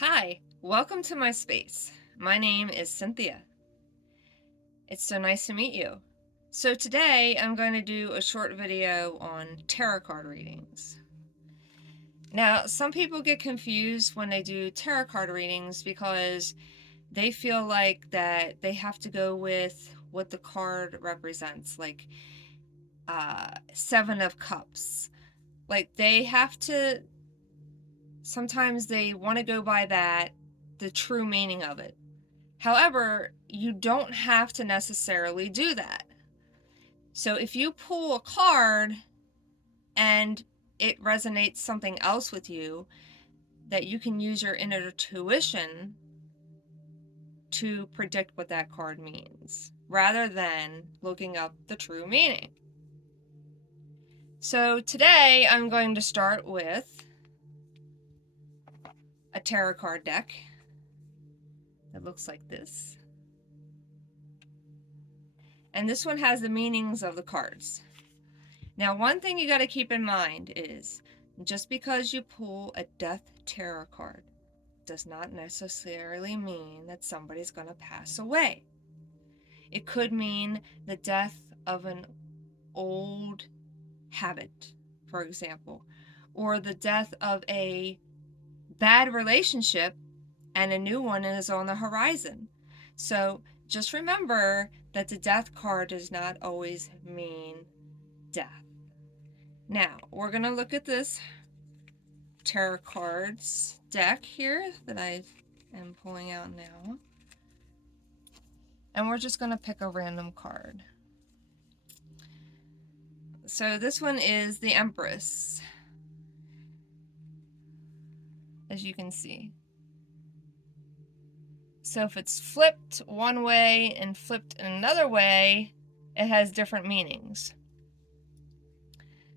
Hi, welcome to my space. My name is Cynthia. It's so nice to meet you. So today I'm going to do a short video on tarot card readings. Now, some people get confused when they do tarot card readings because they feel like that they have to go with what the card represents, like Seven of Cups. Like they have to, sometimes they want to go by that, the true meaning of it. However, you don't have to necessarily do that. So if you pull a card and it resonates something else with you, that you can use your inner intuition to predict what that card means, rather than looking up the true meaning. So today I'm going to start with a tarot card deck that looks like this. And this one has the meanings of the cards. Now, one thing you got to keep in mind is just because you pull a death tarot card does not necessarily mean that somebody's going to pass away. It could mean the death of an old habit, for example, or the death of a bad relationship and a new one is on the horizon. So just remember that the death card does not always mean death. Now, we're going to look at this tarot cards deck here that I am pulling out now. And we're just going to pick a random card. So this one is the Empress, as you can see. So if it's flipped one way and flipped in another way, it has different meanings.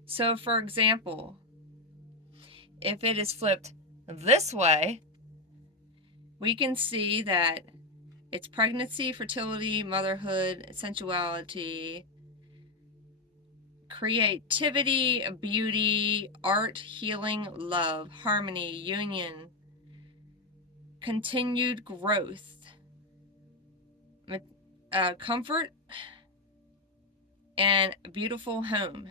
So for example, if it is flipped this way, we can see that it's pregnancy, fertility, motherhood, sensuality, creativity, beauty, art, healing, love, harmony, union, continued growth, comfort, and beautiful home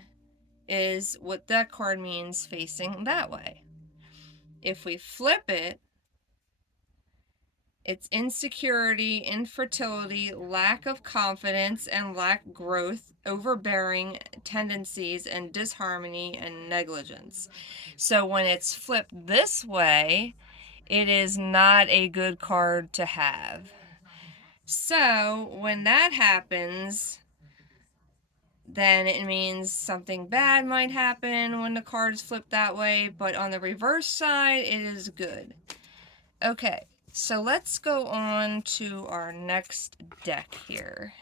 is what that card means facing that way. If we flip it, it's insecurity, infertility, lack of confidence, and lack growth, overbearing tendencies, and disharmony and negligence. So when it's flipped this way, it is not a good card to have. So when that happens, then it means something bad might happen when the card is flipped that way, but on the reverse side, it is good. Okay, so let's go on to our next deck here.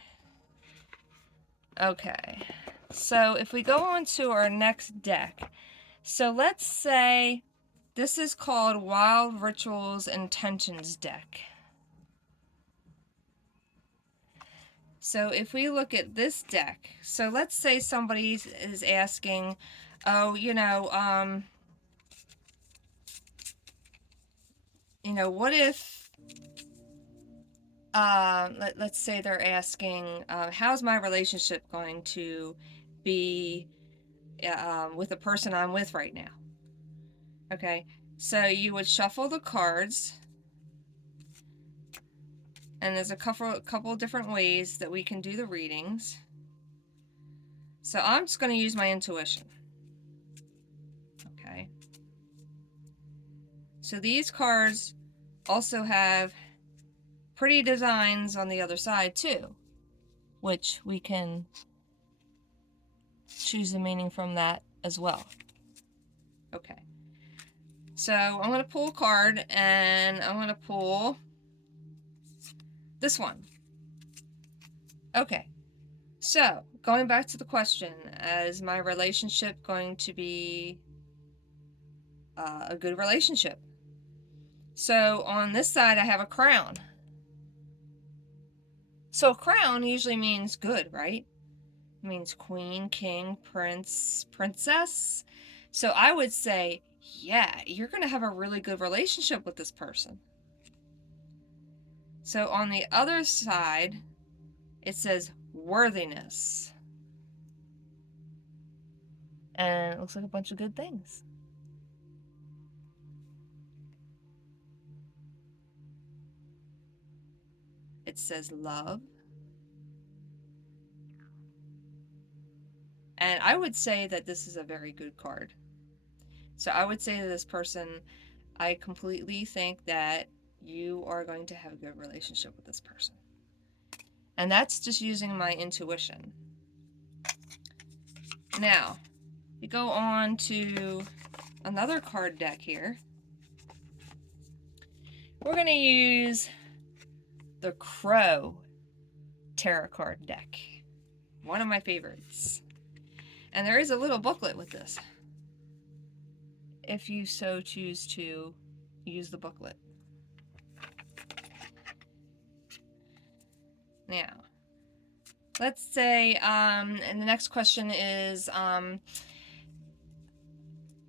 Okay, so if we go on to our next deck, so let's say this is called Wild Rituals Intentions deck. So if we look at this deck, so let's say somebody is asking, oh, what if, let's say they're asking, how's my relationship going to be with the person I'm with right now? Okay, so you would shuffle the cards, and there's a couple different ways that we can do the readings. So I'm just going to use my intuition. Okay. So these cards also have pretty designs on the other side too, which we can choose the meaning from that as well. Okay. So I'm going to pull a card, and I'm going to pull this one. Okay. So, going back to the question, is my relationship going to be a good relationship? So, on this side, I have a crown. So, a crown usually means good, right? It means queen, king, prince, princess. So, I would say, yeah, you're going to have a really good relationship with this person. So on the other side, it says worthiness. And it looks like a bunch of good things. It says love. And I would say that this is a very good card. So I would say to this person, I completely think that you are going to have a good relationship with this person. And that's just using my intuition. Now, we go on to another card deck here. We're going to use the Crow Tarot card deck. One of my favorites. And there is a little booklet with this, if you so choose to use the booklet. Now, let's say, and the next question is,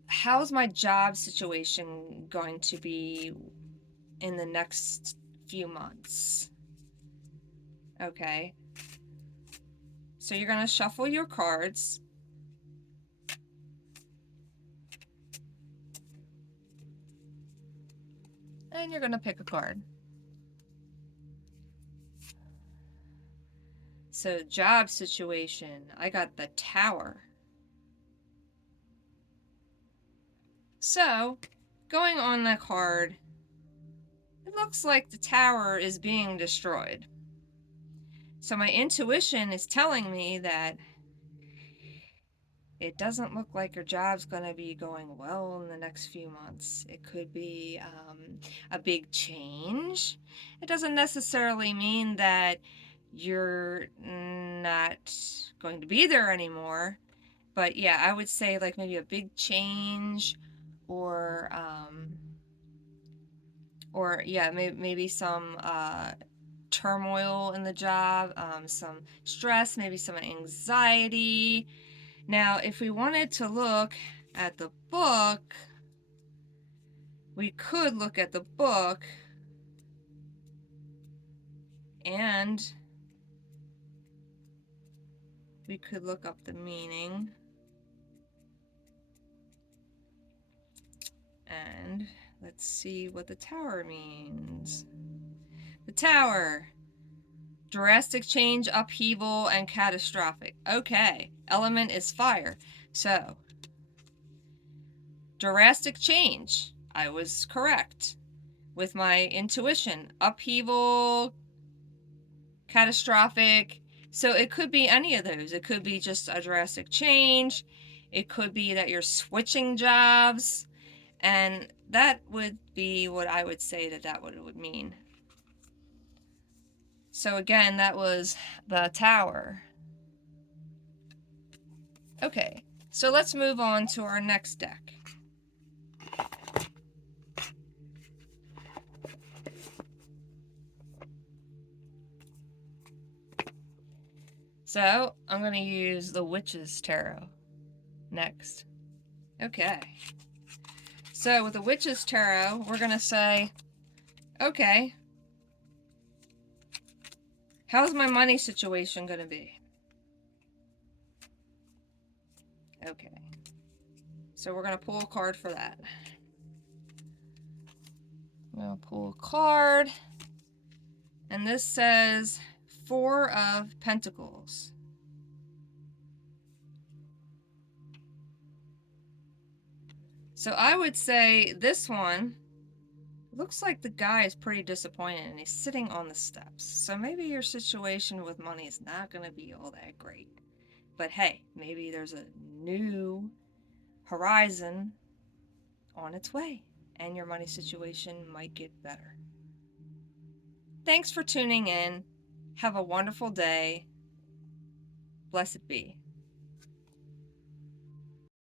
how's my job situation going to be in the next few months? Okay. So you're going to shuffle your cards. And you're going to pick a card. So job situation, I got the Tower. So, going on the card, it looks like the Tower is being destroyed. So my intuition is telling me that it doesn't look like your job's going to be going well in the next few months. It could be a big change. It doesn't necessarily mean that you're not going to be there anymore. But yeah, I would say like maybe a big change, or yeah, maybe some turmoil in the job, some stress, maybe some anxiety. Now, if we wanted to look at the book, we could look at the book and we could look up the meaning. And let's see what the Tower means. The Tower. Drastic change, upheaval, and catastrophic. Okay. Element is fire. So, drastic change. I was correct with my intuition. Upheaval, catastrophic. So it could be any of those. It could be just a drastic change. It could be that you're switching jobs. And that would be what I would say that would mean. So again, that was the Tower. Okay, so let's move on to our next deck. So I'm going to use the Witch's Tarot next. Okay. So with the Witch's Tarot, we're going to say, okay, how's my money situation going to be? Okay. So we're going to pull a card for that. I'm going to pull a card. And this says Four of Pentacles. So I would say this one, looks like the guy is pretty disappointed and he's sitting on the steps. So maybe your situation with money is not going to be all that great. But hey, maybe there's a new horizon on its way and your money situation might get better. Thanks for tuning in. Have a wonderful day. Blessed be.